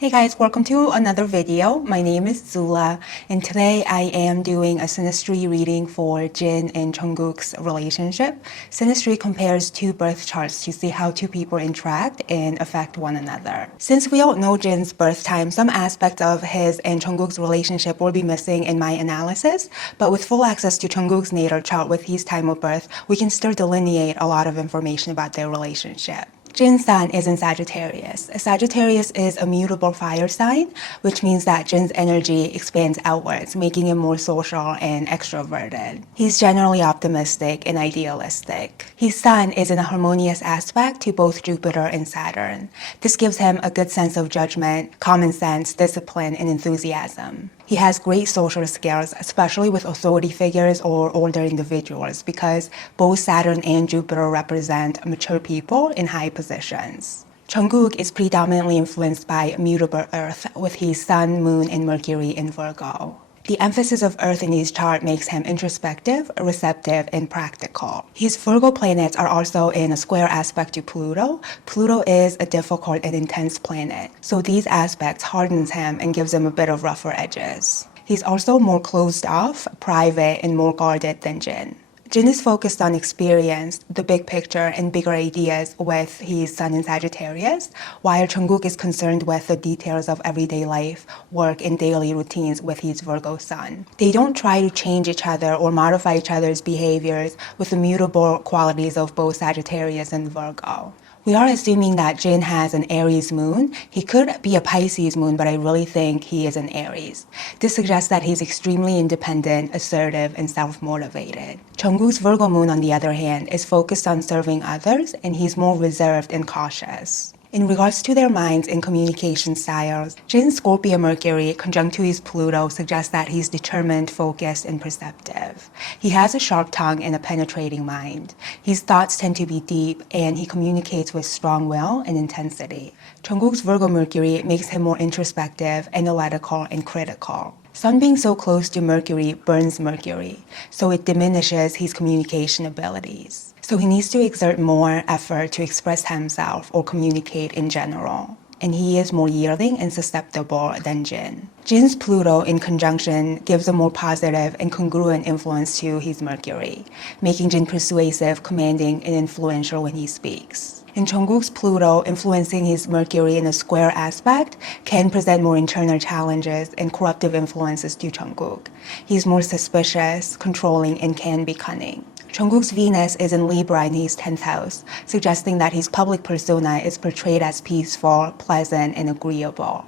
Hey guys, welcome to another video. My name is Zula, and today I am doing a synastry reading for Jin and Jungkook's relationship. Synastry compares two birth charts to see how two people interact and affect one another. Since we don't know Jin's birth time, some aspects of his and Jungkook's relationship will be missing in my analysis, but with full access to Jungkook's natal chart with his time of birth, we can still delineate a lot of information about their relationship. Jin's sun is in Sagittarius. Sagittarius is a mutable fire sign, which means that Jin's energy expands outwards, making him more social and extroverted. He's generally optimistic and idealistic. His sun is in a harmonious aspect to both Jupiter and Saturn. This gives him a good sense of judgment, common sense, discipline, and enthusiasm. He has great social skills, especially with authority figures or older individuals, because both Saturn and Jupiter represent mature people in high positions. Jungkook is predominantly influenced by mutable Earth, with his Sun, Moon, and Mercury in Virgo. The emphasis of Earth in his chart makes him introspective, receptive, and practical. His Virgo planets are also in a square aspect to Pluto. Pluto is a difficult and intense planet, so these aspects hardens him and gives him a bit of rougher edges. He's also more closed off, private, and more guarded than Jin. Jin is focused on experience, the big picture, and bigger ideas with his sun in Sagittarius, while Jungkook is concerned with the details of everyday life, work, and daily routines with his Virgo sun. They don't try to change each other or modify each other's behaviors with the mutable qualities of both Sagittarius and Virgo. We are assuming that Jin has an Aries moon. He could be a Pisces moon, but I really think he is an Aries. This suggests that he's extremely independent, assertive, and self-motivated. Jungkook's Virgo moon, on the other hand, is focused on serving others, and he's more reserved and cautious. In regards to their minds and communication styles, Jin's Scorpio Mercury conjunct to his Pluto suggests that he's determined, focused, and perceptive. He has a sharp tongue and a penetrating mind. His thoughts tend to be deep, and he communicates with strong will and intensity. Jungkook's Virgo Mercury makes him more introspective, analytical, and critical. Sun being so close to Mercury burns Mercury, so it diminishes his communication abilities. So he needs to exert more effort to express himself or communicate in general. And he is more yielding and susceptible than Jin. Jin's Pluto in conjunction gives a more positive and congruent influence to his Mercury, making Jin persuasive, commanding, and influential when he speaks. And Jungkook's Pluto influencing his Mercury in a square aspect can present more internal challenges and corruptive influences to Jungkook. He's more suspicious, controlling, and can be cunning. Jungkook's Venus is in Libra in his 10th house, suggesting that his public persona is portrayed as peaceful, pleasant, and agreeable.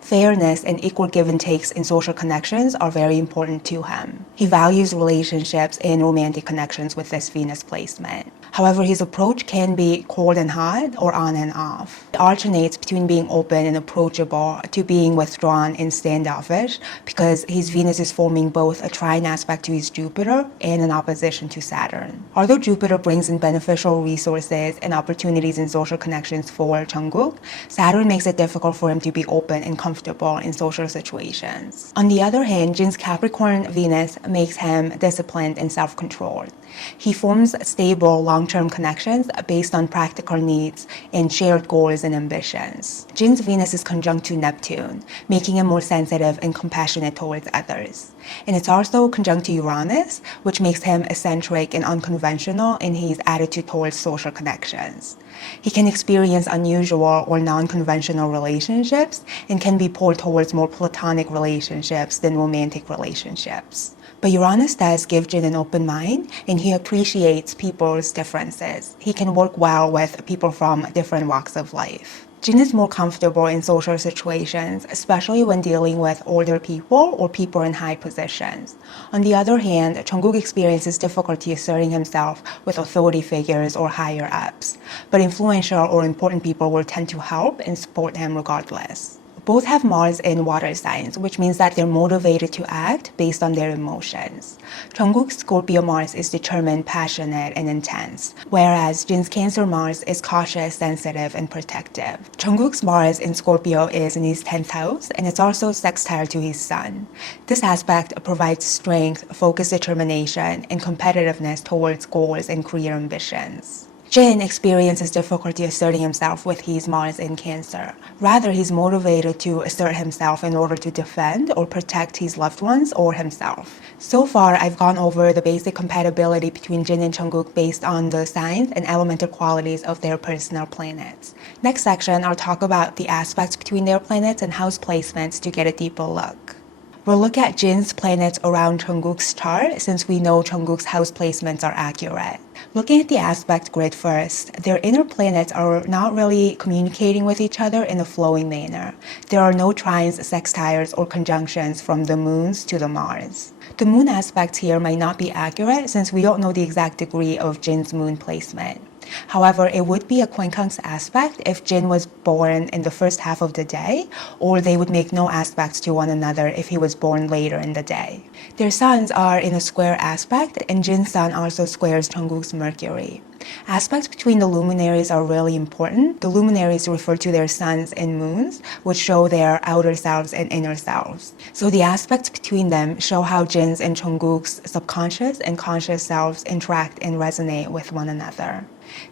Fairness and equal give and takes in social connections are very important to him. He values relationships and romantic connections with this Venus placement. However, his approach can be cold and hot or on and off. It alternates between being open and approachable to being withdrawn and standoffish because his Venus is forming both a trine aspect to his Jupiter and an opposition to Saturn. Although Jupiter brings in beneficial resources and opportunities in social connections for Jungkook, Saturn makes it difficult for him to be open and comfortable in social situations. On the other hand, Jin's Capricorn Venus makes him disciplined and self-controlled. He forms stable, long-term connections based on practical needs and shared goals and ambitions. Jin's Venus is conjunct to Neptune, making him more sensitive and compassionate towards others. And it's also conjunct to Uranus, which makes him eccentric and unconventional in his attitude towards social connections. He can experience unusual or non-conventional relationships and can be pulled towards more platonic relationships than romantic relationships. But Uranus does give Jin an open mind, and he appreciates people's differences. He can work well with people from different walks of life. Jin is more comfortable in social situations, especially when dealing with older people or people in high positions. On the other hand, Jungkook experiences difficulty asserting himself with authority figures or higher ups, but influential or important people will tend to help and support him regardless. Both have Mars in water signs, which means that they're motivated to act based on their emotions. Jungkook's Scorpio Mars is determined, passionate, and intense, whereas Jin's Cancer Mars is cautious, sensitive, and protective. Jungkook's Mars in Scorpio is in his 10th house, and it's also sextile to his Sun. This aspect provides strength, focused determination, and competitiveness towards goals and career ambitions. Jin experiences difficulty asserting himself with his Mars in Cancer. Rather, he's motivated to assert himself in order to defend or protect his loved ones or himself. So far, I've gone over the basic compatibility between Jin and Jungkook based on the signs and elemental qualities of their personal planets. Next section, I'll talk about the aspects between their planets and house placements to get a deeper look. We'll look at Jin's planets around Jungkook's chart since we know Jungkook's house placements are accurate. Looking at the aspect grid first, their inner planets are not really communicating with each other in a flowing manner. There are no trines, sextiles, or conjunctions from the moons to the Mars. The moon aspects here might not be accurate since we don't know the exact degree of Jin's moon placement. However, it would be a quincunx aspect if Jin was born in the first half of the day, or they would make no aspects to one another if he was born later in the day. Their suns are in a square aspect, and Jin's sun also squares Jungkook's Mercury. Aspects between the luminaries are really important. The luminaries refer to their suns and moons, which show their outer selves and inner selves. So the aspects between them show how Jin's and Jungkook's subconscious and conscious selves interact and resonate with one another.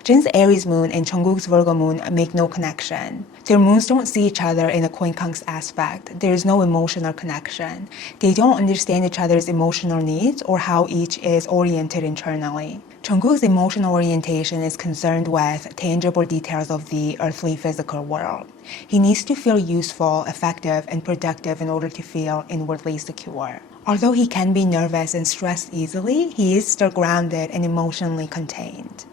Jin's Aries moon and Jungkook's Virgo moon make no connection. Their moons don't see each other in a quincunx aspect. There is no emotional connection. They don't understand each other's emotional needs or how each is oriented internally. Jungkook's emotional orientation is concerned with tangible details of the earthly physical world. He needs to feel useful, effective, and productive in order to feel inwardly secure. Although he can be nervous and stressed easily, he is still grounded and emotionally contained.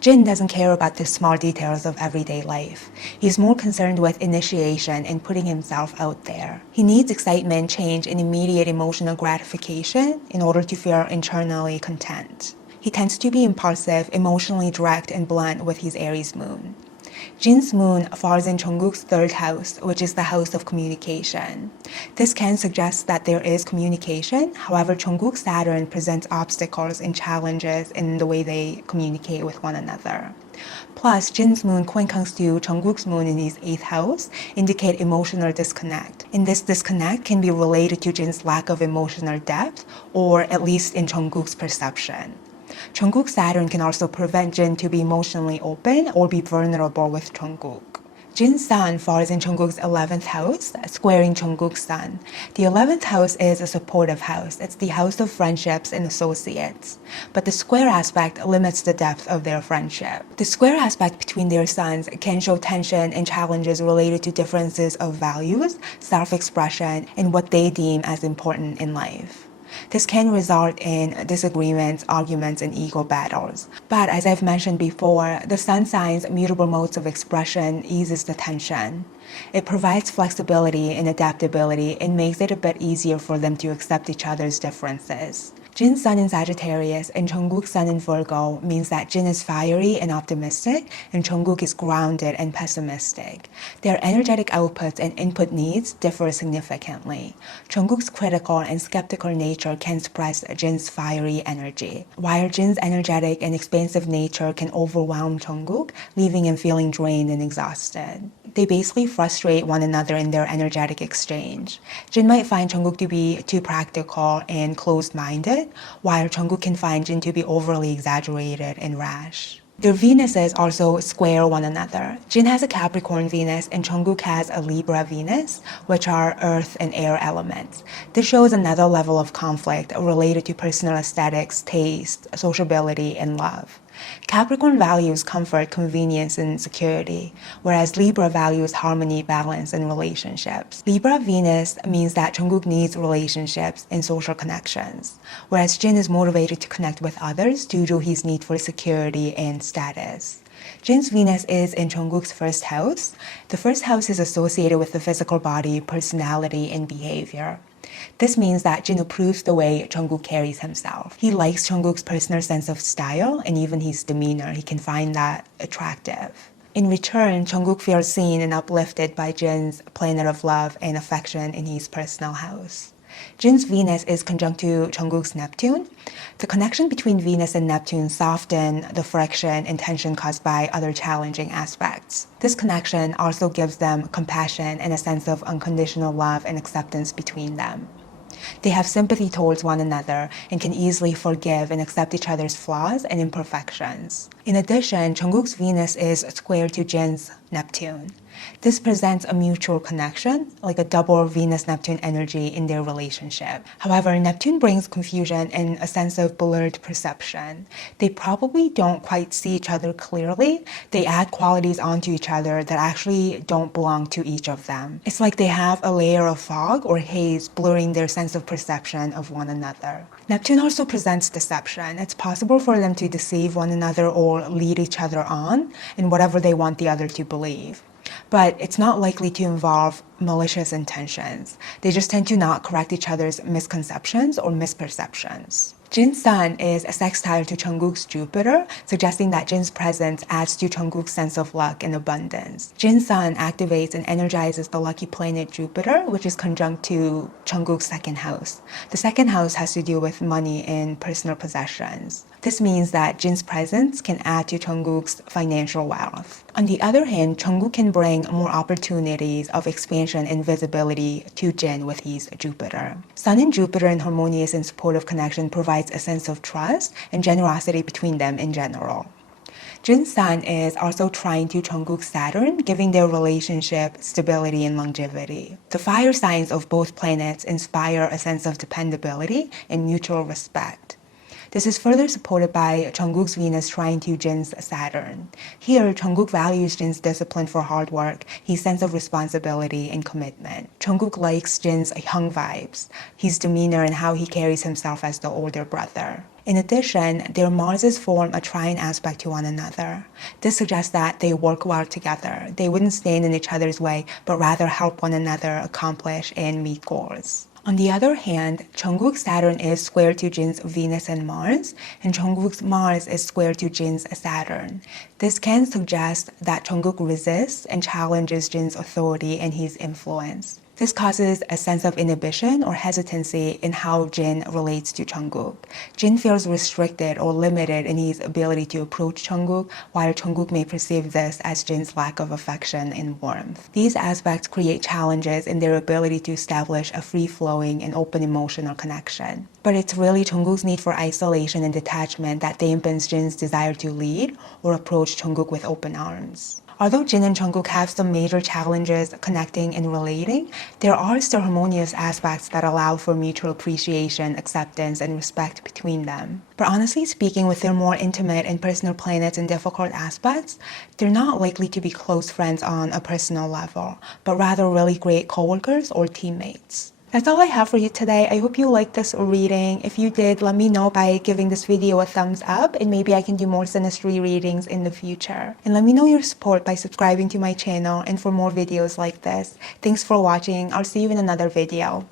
Jin doesn't care about the small details of everyday life. He's more concerned with initiation and putting himself out there. He needs excitement, change, and immediate emotional gratification in order to feel internally content. He tends to be impulsive, emotionally direct, and blunt with his Aries moon. Jin's moon falls in Jungkook's third house, which is the house of communication. This can suggest that there is communication. However, Jungkook's Saturn presents obstacles and challenges in the way they communicate with one another. Plus, Jin's moon quincunx to Jungkook's moon in his 8th house indicate emotional disconnect. And this disconnect can be related to Jin's lack of emotional depth, or at least in Jungkook's perception. Jungkook's Saturn can also prevent Jin to be emotionally open or be vulnerable with Jungkook. Jin's sun falls in Jungkook's 11th house, squaring Jungkook's sun. The 11th house is a supportive house. It's the house of friendships and associates. But the square aspect limits the depth of their friendship. The square aspect between their suns can show tension and challenges related to differences of values, self-expression, and what they deem as important in life. This can result in disagreements, arguments, and ego battles. But as I've mentioned before, the sun sign's mutable modes of expression eases the tension. It provides flexibility and adaptability and makes it a bit easier for them to accept each other's differences. Jin's sun in Sagittarius and Jungkook's sun in Virgo means that Jin is fiery and optimistic, and Jungkook is grounded and pessimistic. Their energetic outputs and input needs differ significantly. Jungkook's critical and skeptical nature can suppress Jin's fiery energy, while Jin's energetic and expansive nature can overwhelm Jungkook, leaving him feeling drained and exhausted. They basically frustrate one another in their energetic exchange. Jin might find Jungkook to be too practical and closed-minded, while Jungkook can find Jin to be overly exaggerated and rash. Their Venuses also square one another. Jin has a Capricorn Venus and Jungkook has a Libra Venus, which are earth and air elements. This shows another level of conflict related to personal aesthetics, taste, sociability, and love. Capricorn values comfort, convenience, and security, whereas Libra values harmony, balance, and relationships. Libra Venus means that Jungkook needs relationships and social connections, whereas Jin is motivated to connect with others due to his need for security and status. Jin's Venus is in Jungkook's first house. The first house is associated with the physical body, personality, and behavior. This means that Jin approves the way Jungkook carries himself. He likes Jungkook's personal sense of style and even his demeanor. He can find that attractive. In return, Jungkook feels seen and uplifted by Jin's planet of love and affection in his personal house. Jin's Venus is conjunct to Jungkook's Neptune. The connection between Venus and Neptune softens the friction and tension caused by other challenging aspects. This connection also gives them compassion and a sense of unconditional love and acceptance between them. They have sympathy towards one another and can easily forgive and accept each other's flaws and imperfections. In addition, Jungkook's Venus is square to Jin's Neptune. This presents a mutual connection, like a double Venus-Neptune energy in their relationship. However, Neptune brings confusion and a sense of blurred perception. They probably don't quite see each other clearly. They add qualities onto each other that actually don't belong to each of them. It's like they have a layer of fog or haze blurring their sense of perception of one another. Neptune also presents deception. It's possible for them to deceive one another or lead each other on in whatever they want the other to believe. But it's not likely to involve malicious intentions. They just tend to not correct each other's misconceptions or misperceptions. Jin's sun is a sextile to Jungkook's Jupiter, suggesting that Jin's presence adds to Jungkook's sense of luck and abundance. Jin's sun activates and energizes the lucky planet Jupiter, which is conjunct to Jungkook's second house. The second house has to do with money and personal possessions. This means that Jin's presence can add to Jungkook's financial wealth. On the other hand, Jungkook can bring more opportunities of expansion and visibility to Jin with his Jupiter. Sun and Jupiter in harmonious and supportive connection provides a sense of trust and generosity between them in general. Jin's sun is also trine to Jungkook's Saturn, giving their relationship stability and longevity. The fire signs of both planets inspire a sense of dependability and mutual respect. This is further supported by Jungkook's Venus trine to Jin's Saturn. Here, Jungkook values Jin's discipline for hard work, his sense of responsibility and commitment. Jungkook likes Jin's young vibes, his demeanor and how he carries himself as the older brother. In addition, their Marses form a trine aspect to one another. This suggests that they work well together. They wouldn't stand in each other's way, but rather help one another accomplish and meet goals. On the other hand, Jungkook's Saturn is square to Jin's Venus and Mars, and Jungkook's Mars is square to Jin's Saturn. This can suggest that Jungkook resists and challenges Jin's authority and his influence. This causes a sense of inhibition or hesitancy in how Jin relates to Jungkook. Jin feels restricted or limited in his ability to approach Jungkook, while Jungkook may perceive this as Jin's lack of affection and warmth. These aspects create challenges in their ability to establish a free-flowing and open emotional connection. But it's really Jungkook's need for isolation and detachment that dampens Jin's desire to lead or approach Jungkook with open arms. Although Jin and Jungkook have some major challenges connecting and relating, there are still harmonious aspects that allow for mutual appreciation, acceptance, and respect between them. But honestly speaking, with their more intimate and personal planets and difficult aspects, they're not likely to be close friends on a personal level, but rather really great coworkers or teammates. That's all I have for you today. I hope you liked this reading. If you did, let me know by giving this video a thumbs up, and maybe I can do more synastry readings in the future. And let me know your support by subscribing to my channel and for more videos like this. Thanks for watching. I'll see you in another video.